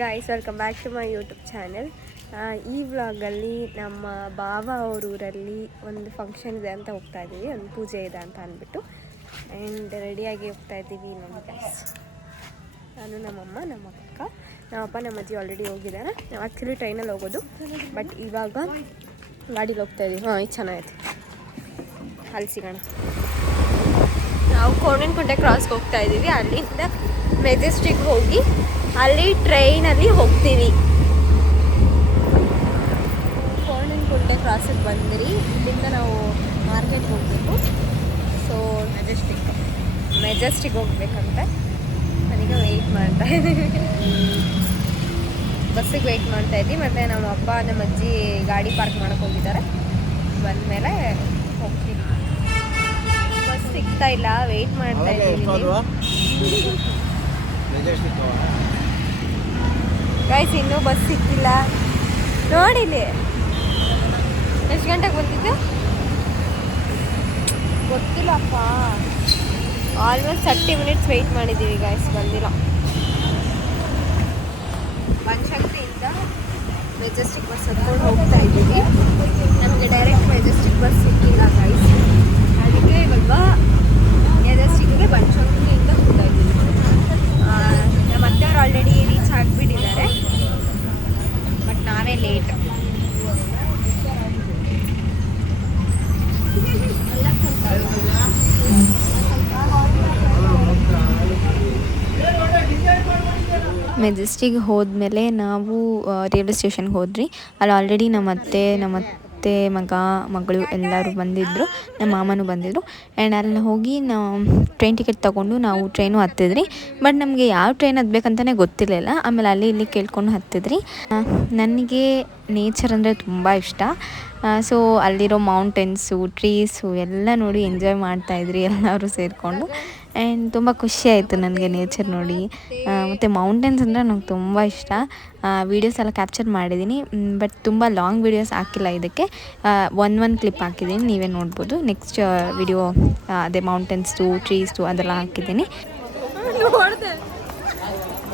Guys, welcome back to my YouTube channel. ಈ ವ್ಲಾಗಲ್ಲಿ ನಮ್ಮ ಬಾವ ಅವ್ರ ಊರಲ್ಲಿ ಒಂದು ಫಂಕ್ಷನ್ ಇದೆ ಅಂತ ಹೋಗ್ತಾ ಇದ್ದೀವಿ, ಒಂದು ಪೂಜೆ ಇದೆ ಅಂತ ಅಂದ್ಬಿಟ್ಟು. ಆ್ಯಂಡ್ ರೆಡಿಯಾಗಿ ಹೋಗ್ತಾ ಇದ್ದೀವಿ ನೋಡಿ ಗಾಯ್ಸ್. ನಾನು ನಮ್ಮಮ್ಮ, ನಮ್ಮ ಅಕ್ಕ, ನಮ್ಮಪ್ಪ, ನಮ್ಮ ಅಜ್ಜಿ ಆಲ್ರೆಡಿ ಹೋಗಿದ್ದಾರೆ. ನಾವು ಆ್ಯಕ್ಚುಲಿ ಟ್ರೈನಲ್ಲಿ ಹೋಗೋದು, ಬಟ್ ಇವಾಗ ಗಾಡೀಲಿ ಹೋಗ್ತಾ ಇದ್ದೀವಿ. ಇದು ಚೆನ್ನಾಗೈತೆ, ಅಲ್ಲಿ ಸಿಗೋಣ. ನಾವು ಕೋಣನಕುಂಟೆ ಕ್ರಾಸ್ಗೆ ಹೋಗ್ತಾ ಇದ್ದೀವಿ. ಅಲ್ಲಿಂದ ಮೆಜೆಸ್ಟಿಕ್ ಹೋಗಿ ಅಲ್ಲಿ ಟ್ರೈನಲ್ಲಿ ಹೋಗ್ತೀವಿ. ಕೋಣನಕುಂಟೆ ಕ್ರಾಸಿಗೆ ಬಂದಿರಿ. ಇಲ್ಲಿಂದ ನಾವು ಮಾರ್ಕೆಟ್ಗೆ ಹೋಗಬೇಕು. ಸೊ ಮೆಜೆಸ್ಟಿಕ್ ಹೋಗ್ಬೇಕಂತೆ. ಅದೀಗ ವೆಯ್ಟ್ ಮಾಡ್ತಾ ಇದ್ದೀವಿ, ಬಸ್ಸಿಗೆ ವೆಯ್ಟ್ ಮಾಡ್ತಾ ಇದ್ವಿ. ಮತ್ತು ನಮ್ಮ ಅಪ್ಪ, ನಮ್ಮ ಅಜ್ಜಿ ಗಾಡಿ ಪಾರ್ಕ್ ಮಾಡೋಕ್ಕೆ ಹೋಗಿದ್ದಾರೆ. ಬಂದಮೇಲೆ ಹೋಗ್ತೀವಿ. ಬಸ್ ಸಿಗ್ತಾ ಇಲ್ಲ, ವೆಯ್ಟ್ ಮಾಡ್ತಾ ಇದ್ದೀವಿ. ಗೈಸ್, ಇನ್ನೂ ಬಸ್ ಸಿಕ್ಕಿಲ್ಲ. ನೋಡಿಲಿ ಎಷ್ಟು ಗಂಟೆಗೆ ಬಂದಿದ್ದು ಗೊತ್ತಿಲ್ಲಪ್ಪ. ಆಲ್ಮೋಸ್ಟ್ 30 ಮಿನಿಟ್ಸ್ ವೆಯ್ಟ್ ಮಾಡಿದ್ದೀವಿ ಗೈಸ್, ಬಂದಿಲ್ಲ. ಬನಶಂಕರಿಯಿಂದ ಮೆಜೆಸ್ಟಿಕ್ ಬಸ್ ಹತ್ಕೊಂಡು ಹೋಗ್ತಾ ಇದ್ದೀವಿ. ನಮಗೆ ಡೈರೆಕ್ಟ್ ಮೆಜೆಸ್ಟಿಕ್ ಬಸ್ ಸಿಕ್ಕಿಲ್ಲ ಗೈಸ್, ಅದಕ್ಕೆ ಇವಾಗ ಮೆಜೆಸ್ಟಿಕ್ಗೆ ಬನಶಂಕರಿಯಿಂದ ಹೋಗ್ತಾ ಇದ್ದೀವಿ. ನಮ್ಮ ಅತ್ತೆಯವರು ಆಲ್ರೆಡಿ ರೀಚ್ ಆಗಿಬಿಟ್ಟಿದ್ದಾರೆ, ಬಟ್ ನಾವೇ ಲೇಟ್. ಮೆಜೆಸ್ಟಿಕ್ ಹೋದ್ಮೇಲೆ ನಾವು ರೈಲ್ವೆ ಸ್ಟೇಷನ್ಗೆ ಹೋದ್ರಿ. ಅಲ್ಲಿ ಆಲ್ರೆಡಿ ನಮ್ಮ ಅತ್ತೆ ಮಗಳು ಎಲ್ಲರೂ ಬಂದಿದ್ದರು, ನಮ್ಮ ಮಾಮನೂ ಬಂದಿದ್ದರು. ಆ್ಯಂಡ್ ಅಲ್ಲಿ ಹೋಗಿ ನಾವು ಟ್ರೈನ್ ಟಿಕೆಟ್ ತೊಗೊಂಡು ನಾವು ಟ್ರೈನು ಹತ್ತಿದ್ರಿ. ಬಟ್ ನಮಗೆ ಯಾವ ಟ್ರೈನ್ ಹತ್ಬೇಕಂತಲೇ ಗೊತ್ತಿರಲಿಲ್ಲ. ಆಮೇಲೆ ಅಲ್ಲಿ ಇಲ್ಲಿ ಕೇಳ್ಕೊಂಡು ಹತ್ತಿದ್ರಿ. ನನಗೆ ನೇಚರ್ ಅಂದರೆ ತುಂಬ ಇಷ್ಟ. ಸೊ ಅಲ್ಲಿರೋ ಮೌಂಟೇನ್ಸು, ಟ್ರೀಸು ಎಲ್ಲ ನೋಡಿ ಎಂಜಾಯ್ ಮಾಡ್ತಾಯಿದ್ರಿ ಎಲ್ಲರೂ ಸೇರಿಕೊಂಡು. ಆ್ಯಂಡ್ ತುಂಬ ಖುಷಿ ಆಯಿತು ನನಗೆ ನೇಚರ್ ನೋಡಿ. ಮತ್ತು ಮೌಂಟೇನ್ಸ್ ಅಂದರೆ ನಂಗೆ ತುಂಬ ಇಷ್ಟ. ವೀಡಿಯೋಸ್ ಎಲ್ಲ ಕ್ಯಾಪ್ಚರ್ ಮಾಡಿದ್ದೀನಿ, ಬಟ್ ತುಂಬ ಲಾಂಗ್ ವೀಡಿಯೋಸ್ ಹಾಕಿಲ್ಲ. ಇದಕ್ಕೆ ಒಂದು ಕ್ಲಿಪ್ ಹಾಕಿದ್ದೀನಿ, ನೀವೇ ನೋಡ್ಬೋದು. ನೆಕ್ಸ್ಟ್ ವಿಡಿಯೋ ಅದೇ ಮೌಂಟೇನ್ಸ್ದು, ಟ್ರೀಸ್ದು ಅದೆಲ್ಲ ಹಾಕಿದ್ದೀನಿ.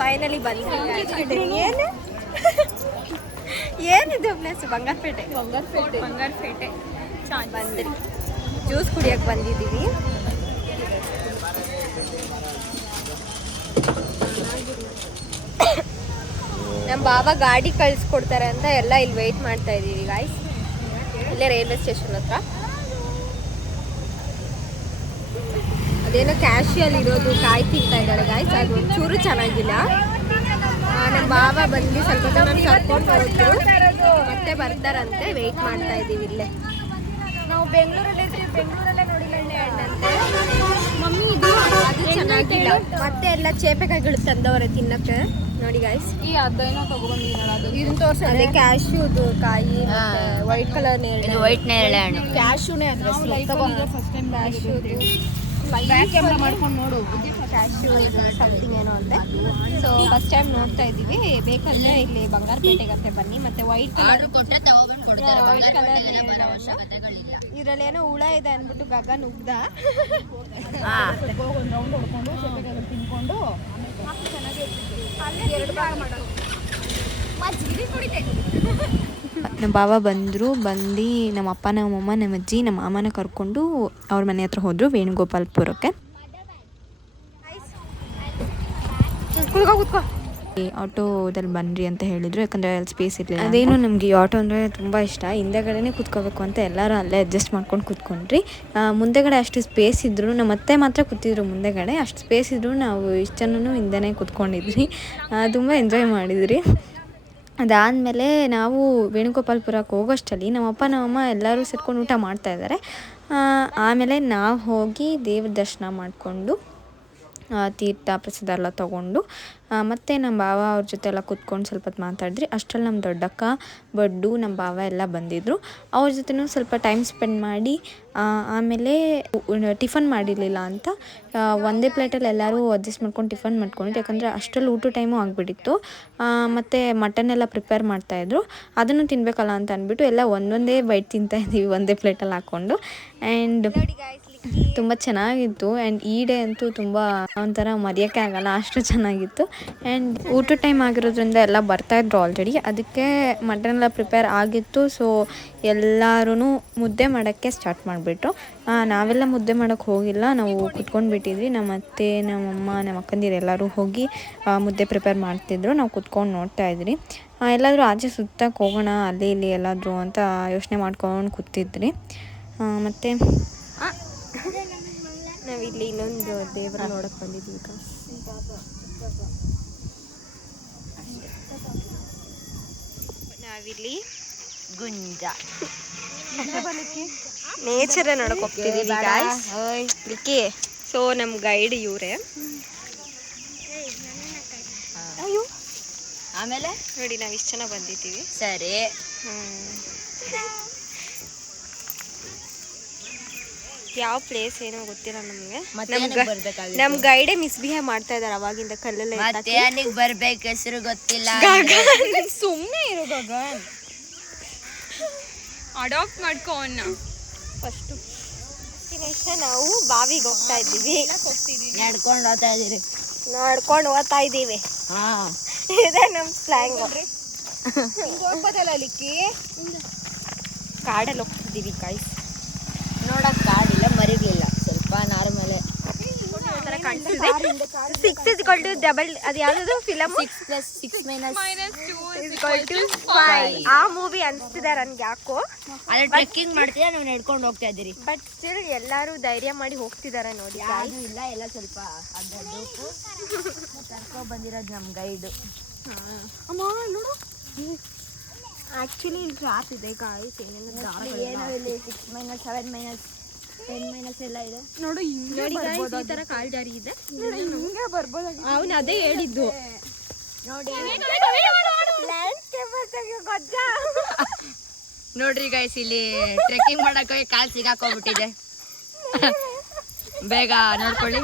ಫೈನಲಿ ಬಂದು ಏನಿದೆ ಪ್ಲೇಸ್? ಬಂಗಾರಪೇಟೆ ಬಂದ್ರಿ. ಜ್ಯೂಸ್ ಕುಡಿಯೋಕ್ಕೆ ಬಂದಿದ್ದೀವಿ. ನಮ್ಮ ಬಾಬಾ ಗಾಡಿ ಕಳಿಸ್ಕೊಡ್ತಾರೆ ಅಂತ ಎಲ್ಲ ಇಲ್ಲಿ ವೆಯ್ಟ್ ಮಾಡ್ತಾ ಇದ್ದೀವಿ ಗಾಯ್ಸ್, ಇಲ್ಲೇ ರೈಲ್ವೆ ಸ್ಟೇಷನ್ ಹತ್ರ. ಅದೇನೋ ಕ್ಯಾಶುಯಲ್ ಇರೋದು ಕಾಯಿ ತಿಂತಾ ಇದ್ದಾರೆ ಗಾಯ್ಸ್, ಅದು ಒಂಚೂರು ಚೆನ್ನಾಗಿಲ್ಲ. ನಮ್ಮ ಬಾಬಾ ಬಂದು ಸ್ವಲ್ಪ ಜನ ಕರ್ಕೊಂಡು ಹೋದ್ರು, ಮತ್ತೆ ಬರ್ತಾರಂತೆ. ವೆಯ್ಟ್ ಮಾಡ್ತಾ ಇದ್ದೀವಿ ಇಲ್ಲೇ. ನಾವು ಬೆಂಗಳೂರಲ್ಲೇ ನೋಡಿಲ್ಲ ಮಮ್ಮಿ, ಇದು ಅದು ಚೆನ್ನಾಗಿಲ್ಲ. ಮತ್ತೆ ಎಲ್ಲ ಚೇಪೆಕಾಯಿಗಳು ತಂದವರೆ ತಿನ್ನಕ್ಕೆ ನೋಡಿ ಗಾಯ್ಸ್. ಅದೇ ಕ್ಯಾಶ್ಯೂದು ಕಾಯಿ, ವೈಟ್ ಕಲರ್ ನೇರಳೆ ಹಣ್ಣು, ಕ್ಯಾಶ್ಯೂನೇ ಅದ್ರ ಮಾಡ್ಕೊಂಡು ನೋಡು. ಕ್ಯಾಶ್ಯೂ ಸಮಥಿಂಗ್ ಏನೋ ಅಂತೆ. ಸೊ ಫಸ್ಟ್ ಟೈಮ್ ನೋಡ್ತಾ ಇದ್ದೀವಿ. ಬೇಕಂದ್ರೆ ಇಲ್ಲಿ ಬಂಗಾರಪೇಟೆಗಂತೆ ಬನ್ನಿ. ಮತ್ತೆ ವೈಟ್ ಕಲರ್ ಇದರಲ್ಲಿ ಏನೋ ಹುಳ ಇದೆ ಅಂದ್ಬಿಟ್ಟು ಗಗನ್ ಉಗ್ದ. ತಿನ್ಕೊಂಡು ನಮ್ಮ ಬಾವ ಬಂದು ನಮ್ಮ ಅಪ್ಪ, ನಮ್ಮಮ್ಮ, ನಮ್ಮ ಅಜ್ಜಿ, ನಮ್ಮ ಮಾಮನ ಕರ್ಕೊಂಡು ಅವ್ರ ಮನೆ ಹತ್ರ ಹೋದರು, ವೇಣುಗೋಪಾಲ್ಪುರಕ್ಕೆ. ಆಟೋದಲ್ಲಿ ಬನ್ನಿರಿ ಅಂತ ಹೇಳಿದರು, ಯಾಕಂದರೆ ಅಲ್ಲಿ ಸ್ಪೇಸ್ ಇರಲಿಲ್ಲ. ಅದೇನು ನಮಗೆ ಈ ಆಟೋ ಅಂದರೆ ತುಂಬ ಇಷ್ಟ. ಹಿಂದೆಗಡೆನೇ ಕೂತ್ಕೋಬೇಕು ಅಂತ ಎಲ್ಲರೂ ಅಲ್ಲೇ ಅಡ್ಜಸ್ಟ್ ಮಾಡ್ಕೊಂಡು ಕೂತ್ಕೊಂಡ್ರಿ. ಮುಂದೆಗಡೆ ಅಷ್ಟು ಸ್ಪೇಸ್ ಇದ್ದರೂ, ನಮ್ಮ ಅತ್ತೆ ಮಾತ್ರ ಕೂತಿದ್ರು ಮುಂದೆಗಡೆ. ಅಷ್ಟು ಸ್ಪೇಸ್ ಇದ್ದರೂ ನಾವು ಇಷ್ಟು ಜನನೂ ಹಿಂದೆನೇ ಕೂತ್ಕೊಂಡಿದ್ರಿ. ತುಂಬ ಎಂಜಾಯ್ ಮಾಡಿದ್ರಿ. ಅದಾದಮೇಲೆ ನಾವು ವೇಣುಗೋಪಾಲ್ಪುರಕ್ಕೆ ಹೋಗೋಷ್ಟರಲ್ಲಿ ನಮ್ಮಪ್ಪ, ನಮ್ಮಮ್ಮ ಎಲ್ಲರೂ ಸೇರ್ಕೊಂಡು ಊಟ ಮಾಡ್ತಾಯಿದ್ದಾರೆ. ಆಮೇಲೆ ನಾವು ಹೋಗಿ ದೇವ್ರ ದರ್ಶನ ಮಾಡಿಕೊಂಡು ತೀರ್ಥ ಪ್ರಸಾದ ಎಲ್ಲ ತೊಗೊಂಡು ಮತ್ತು ನಮ್ಮ ಬಾವ ಅವ್ರ ಜೊತೆ ಎಲ್ಲ ಕೂತ್ಕೊಂಡು ಸ್ವಲ್ಪ ಹೊತ್ತು ಮಾತಾಡಿದ್ರಿ. ಅಷ್ಟರಲ್ಲಿ ನಮ್ಮ ದೊಡ್ಡಕ್ಕ, ಬಡ್ಡು, ನಮ್ಮ ಬಾವ ಎಲ್ಲ ಬಂದಿದ್ದರು. ಅವ್ರ ಜೊತೆನೂ ಸ್ವಲ್ಪ ಟೈಮ್ ಸ್ಪೆಂಡ್ ಮಾಡಿ ಆಮೇಲೆ ಟಿಫನ್ ಮಾಡಿರಲಿಲ್ಲ ಅಂತ ಒಂದೇ ಪ್ಲೇಟಲ್ಲಿ ಎಲ್ಲರೂ ಅಡ್ಜಸ್ಟ್ ಮಾಡ್ಕೊಂಡು ಟಿಫನ್ ಮಾಡ್ಕೊಂಡಿದ್ದು. ಯಾಕಂದರೆ ಅಷ್ಟರಲ್ಲಿ ಊಟ ಟೈಮು ಆಗಿಬಿಟ್ಟಿತ್ತು. ಮತ್ತು ಮಟನ್ ಎಲ್ಲ ಪ್ರಿಪೇರ್ ಮಾಡ್ತಾಯಿದ್ರು, ಅದನ್ನು ತಿನ್ನಬೇಕಲ್ಲ ಅಂತ ಅಂದ್ಬಿಟ್ಟು ಎಲ್ಲ ಒಂದೊಂದೇ ಬೈಟ್ ತಿಂತಾಯಿದ್ದೀವಿ ಒಂದೇ ಪ್ಲೇಟಲ್ಲಿ ಹಾಕ್ಕೊಂಡು. ಆ್ಯಂಡ್ ತುಂಬ ಚೆನ್ನಾಗಿತ್ತು. ಆ್ಯಂಡ್ ಈ ಡೇ ಅಂತೂ ತುಂಬ ಒಂಥರ ಮರೆಯೋಕ್ಕೆ ಆಗಲ್ಲ, ಅಷ್ಟು ಚೆನ್ನಾಗಿತ್ತು. ಆ್ಯಂಡ್ ಊಟದ ಟೈಮ್ ಆಗಿರೋದ್ರಿಂದ ಎಲ್ಲ ಬರ್ತಾಯಿದ್ರು ಆಲ್ರೆಡಿ, ಅದಕ್ಕೆ ಮಟನ್ ಎಲ್ಲ ಪ್ರಿಪೇರ್ ಆಗಿತ್ತು. ಸೊ ಎಲ್ಲರೂ ಮುದ್ದೆ ಮಾಡೋಕ್ಕೆ ಸ್ಟಾರ್ಟ್ ಮಾಡಿಬಿಟ್ರು. ನಾವೆಲ್ಲ ಮುದ್ದೆ ಮಾಡೋಕ್ಕೆ ಹೋಗಿಲ್ಲ, ನಾವು ಕುತ್ಕೊಂಡು ಬಿಟ್ಟಿದ್ವಿ. ನಮ್ಮ ಅತ್ತೆ, ನಮ್ಮಮ್ಮ, ನಮ್ಮ ಅಕ್ಕಂದಿರು ಎಲ್ಲರೂ ಹೋಗಿ ಮುದ್ದೆ ಪ್ರಿಪೇರ್ ಮಾಡ್ತಿದ್ರು. ನಾವು ಕುತ್ಕೊಂಡು ನೋಡ್ತಾ ಇದ್ರಿ. ಎಲ್ಲಾದರೂ ಆಚೆ ಸುತ್ತಕ್ಕೆ ಹೋಗೋಣ ಅಲ್ಲಿ ಇಲ್ಲಿ ಎಲ್ಲಾದರೂ ಅಂತ ಯೋಚನೆ ಮಾಡ್ಕೊಂಡು ಕೂತಿದ್ರಿ. ಮತ್ತು ನಾವಿಲ್ಲಿ ಇನ್ನೊಂದು ದೇವರ ನೋಡಕ್ಕೆ ಬಂದಿದ್ದೀವಿ ಈಗ. ನಾವಿಲ್ಲಿ ಗುಂಜ ನೇಚರ್ ನೋಡಕ್ ಹೋಗ್ತಿದೀವಿ ಗಾಯ್ಸ್. ಸೊ ನಮ್ ಗೈಡ್ ಇವ್ರೆ. ಅಯ್ಯೋ ಆಮೇಲೆ ನೋಡಿ ನಾವ್ ಇಷ್ಟು ಜನ ಬಂದಿದ್ದೀವಿ. ಸರಿ ಯಾವ ಪ್ಲೇಸ್ ಏನೋ ಗೊತ್ತಿಲ್ಲ ನಮ್ಗೆ. ನಮ್ ಗೈಡೆ ಮಿಸ್ಬಿಹೇವ್ ಮಾಡ್ತಾ ಇದಾರೆ ಅವಾಗಿಂದ. ಕಲ್ಲಲ್ಲಿ ಬರ್ಬೇಕು ಹೆಸರು ಗೊತ್ತಿಲ್ಲ. ಸುಮ್ಮನೆ ಇರೋ ಗಗನ್, ಅಡಾಪ್ಟ್ ಮಾಡ್ಕೊ ಅವನ್ನ ಫಸ್ಟು. ನಾವು ಬಾವಿಗೆ ಹೋಗ್ತಾ ಇದ್ದೀವಿ. ನಡ್ಕೊಂಡು ಹೋಗ್ತಾ ಇದ್ದೀವಿ. ಇದೆ ನಮ್ ಸ್ಲ್ಯಾಂಗ್. ಕಾಡಲ್ಲಿ ಹೋಗ್ತಿದ್ದೀವಿ ಗಾಯ್ಸ್. ನೋಡಕ್ ಕಾಡಿಲ್ಲ, ಮರಿಲಿಲ್ಲ, ಸ್ವಲ್ಪ ನಾರ್ಮಲ್. 6 = ಡಬಲ್. ಅದು ಯಾವ್ದು ಫಿಲಮ್? 6 + 6 - 2 = 5. ಆ ಮೂವಿ ಅನ್ಸ್ತಿದೆ ನನ್ಗೆ ಯಾಕೋ. ಅದೇ ಟ್ರೆಕ್ಕಿಂಗ್ ಮಾಡ್ತೀರಾ, ನಾವು ನಡ್ಕೊಂಡು ಹೋಗ್ತಾ ಇದ್ದೀರಿ. ಬಟ್ ಸ್ಟಿಲ್ ಎಲ್ಲರೂ ಧೈರ್ಯ ಮಾಡಿ ಹೋಗ್ತಿದ್ದಾರೆ ನೋಡಿ. ಯಾರು ಇಲ್ಲ, ಎಲ್ಲ ಸ್ವಲ್ಪ ಕರ್ಕೊ ಬಂದಿರೋದು ನಮ್ಮ ಗೈಡು. ಅಮ್ಮ ನೋಡು, ಆಕ್ಚುಲಿ ಟ್ರಾಪ್ ಇದೆ ಗಾಯ್ಸ್. ಏನೇನು ಇಲ್ಲಿ 6 - 7 - 10 ಎಲ್ಲ ಇದೆ ನೋಡು. ನೋಡಿ ಗಾಯ್ಸ್, ಈ ತರ ಕಾಲ್ ಜಾರಿ ಇದೆ. ಹಿಂಗೆ ಬರ್ಬೋದು. ಅವನು ಅದೇ ಹೇಳಿದ್ದು ನೋಡಿ. ನೋಡ್ರಿ ಗಾಯ್ಸ್, ಇಲ್ಲಿ ಟ್ರೆಕ್ಕಿಂಗ್ ಮಾಡಕ್ಕೆ ಕಾಲ್ ಸಿಗಾಕೋಗ್ಬಿಟ್ಟಿದೆ. ಬೇಗ ನೋಡ್ಕೊಳ್ಳಿ.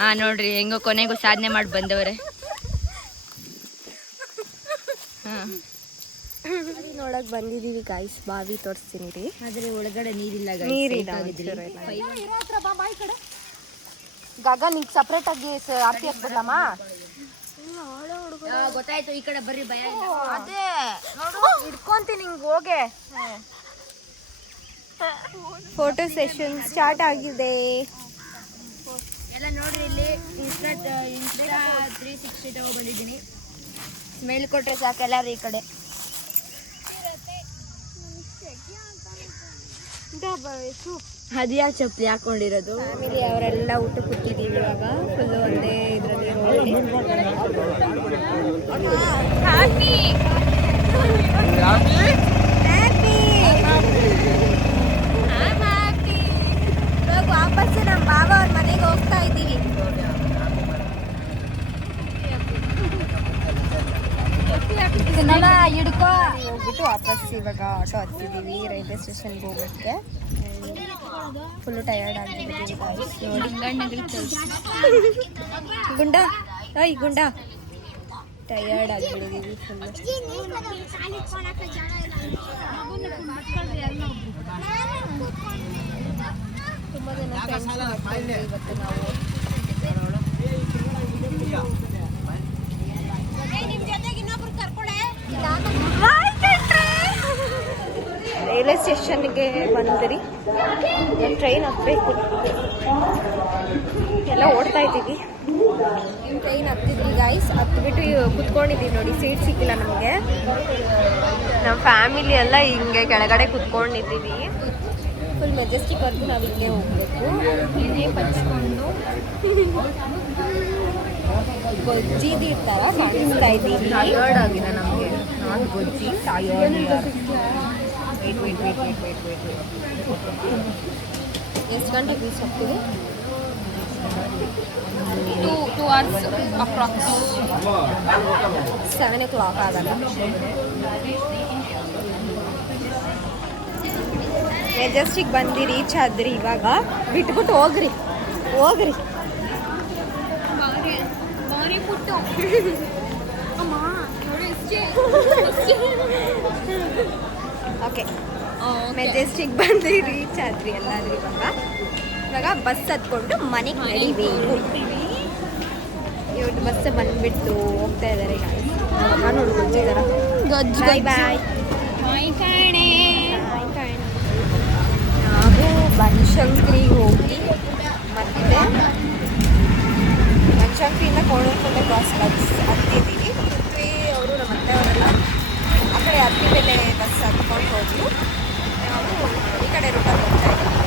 ಹಾ ನೋಡ್ರಿ, ಹೆಂಗೋ ಕೊನೆಗೂ ಸಾಧನೆ ಮಾಡಿ ಬಂದವ್ರೆ. ನೋಡಕ್ ಬಂದಿದೀವಿ ಗಾಯ್ಸ್. ಬಾವಿ ತೋರಿಸ್ತೀನಿ ರೀ. ಆದ್ರೆ ಒಳಗಡೆ ನೀರಿಲ್ಲ. ಗಗ ನಿಂಗೆ ಸಪ್ರೇಟ್ ಆಗಿ ಆರ್ತಿ ಹಾಕ್ಬಿಡ್ಲಮ್ಮ. ಗೊತ್ತಾಯ್ತು, ಈ ಕಡೆ ಬರ್ರಿ. ಭಯ ಅದೇ ಹಿಡ್ಕೊಂತೀನಿ ಹಿಂಗ್ ಹೋಗೆ. ಫೋಟೋ ಸೆಷನ್ ಸ್ಟಾರ್ಟ್ ಆಗಿದೆ ಎಲ್ಲ ನೋಡ್ರಿ. ಇಲ್ಲಿ ಇನ್ಸ್ಟಾ 360 ತಗೋ ಬಂದಿದ್ದೀನಿ. ಸ್ಮೆಲ್ ಕೊಟ್ರೆ ಸಾಕು ಎಲ್ಲರೂ ಈ ಕಡೆ. ಹದಿಯಾ ಚಪ್ಪಲಿ ಹಾಕೊಂಡಿರೋದು ಫ್ಯಾಮಿಲಿ ಅವರೆಲ್ಲ ಊಟ ಕೂತಿದ್ದೀವಿ ಇವಾಗ. ಫುಲ್ಲು ಒಂದೇ ಇದರಲ್ಲಿ ವಾಪಸ್ ನಮ್ಮ ಬಾಬಾ ಅವ್ರ ಮನೆಗೆ ಹೋಗ್ತಾ ಇದ್ದೀವಿ. ಹಿಡ್ಕೊ ಹೋಗ್ಬಿಟ್ಟು ವಾಪಸ್ ಇವಾಗ ಆಟೋ ಹತ್ತಿದ್ದೀವಿ ರೈಲ್ವೆ ಸ್ಟೇಷನ್ಗೆ ಹೋಗೋಕ್ಕೆ. ಫುಲ್ಲು ಟಯರ್ಡ್ ಆಗಿದ್ದೀವಿ ನೋಡಿ. ಗುಂಡ ಓಯ್ ಗುಂಡ, ಟಯರ್ಡ್ ಆಗಿಬಿಟ್ಟಿದ್ದೀವಿ ಫುಲ್ಲು. ತುಂಬ ಜನ ಫ್ರೆಂಡ್ಸ್ ಇವತ್ತು ನಾವು. ರೈಲ್ವೆ ಸ್ಟೇಷನ್ಗೆ ಬಂದ್ರಿ. ಟ್ರೈನ್ ಹತ್ತಬೇಕು, ಎಲ್ಲ ಓಡ್ತಾ ಇದ್ದೀವಿ. Train ಹತ್ತಿದ್ವಿ guys. ಹತ್ಬಿಟ್ಟು ಕುತ್ಕೊಂಡಿದ್ದೀವಿ ನೋಡಿ. ಸೀಟ್ ಸಿಕ್ಕಿಲ್ಲ ನಮಗೆ. ನಮ್ಮ ಫ್ಯಾಮಿಲಿ ಎಲ್ಲ ಹಿಂಗೆ ಕೆಳಗಡೆ ಕುತ್ಕೊಂಡಿದ್ದೀವಿ. ಫುಲ್ ಮೆಜೆಸ್ಟಿಕ್ವರೆಗೂ ನಾವು ಹಿಂಗೆ ಹೋಗ್ಬೇಕು. ಹಿಂಗೆ ಪಚ್ಕೊಂಡು ಗೊಜ್ಜಿದು ಥರ ಕಾಣಿಸ್ತಾ ಇದ್ದೀವಿ. ಟಯರ್ಡ್ ಆಗಿದೆ ನಮಗೆ. ನಾಟ್ ಗೊಜ್ಜಿ, ಟಯರ್ಡ್. ಎಷ್ಟು ಗಂಟೆಗೆ ರೀಚ್ ಆಗ್ತೀವಿ? 2 hours ಅಪ್ರಾಕ್ಸ್. 7 o'clock ಆಗಲ್ಲ. ಮೆಜೆಸ್ಟಿಕ್ ಬಂದು ರೀಚ್ ಆದ್ರಿ. ಇವಾಗ ಬಿಟ್ಬಿಟ್ಟು ಹೋಗ್ರಿ. ಓಕೆ, ಮೆಜೆಸ್ಟಿಕ್ ಬಂದು ರೀಚ್ ಆದ್ರಿ ಎಲ್ಲಾದ್ರೂ. ಇವಾಗ ಇವಾಗ ಬಸ್ ಹತ್ಕೊಂಡು ಮನೆಗೆ ನಡೀಬೇಕು. ಇವತ್ತು ಬಸ್ ಬಂದ್ಬಿಟ್ಟು ಹೋಗ್ತಾ ಇದ್ದಾರೆ ನೋಡಿ ಗೊಜ್ಜಿದಾರ. ಬಾಯ್ ಬಾಯ್ ನಾವು ಬನಶಂಕರಿಗೆ ಹೋಗಿ ಮತ್ತೆ ಬನಶಂಕರಿಯಿಂದ ಕೋಣನಕುಂಟೆ ಕ್ರಾಸ್ ಹತ್ತಿದ್ದೀವಿ. ಪೃಥ್ವಿ ಅವರು ನಮ್ಮ ಅತ್ತೆಯವರೆಲ್ಲ ಆ ಕಡೆ ಹತ್ತಿ ಬೆಲೆ ಬಸ್ ಹತ್ಕೊಂಡು ಹೋದ್ರು. ನಾವು ಈ ಕಡೆ ರೂಟಲ್ಲಿ ಹೋಗ್ತಾ ಇದ್ದೀವಿ.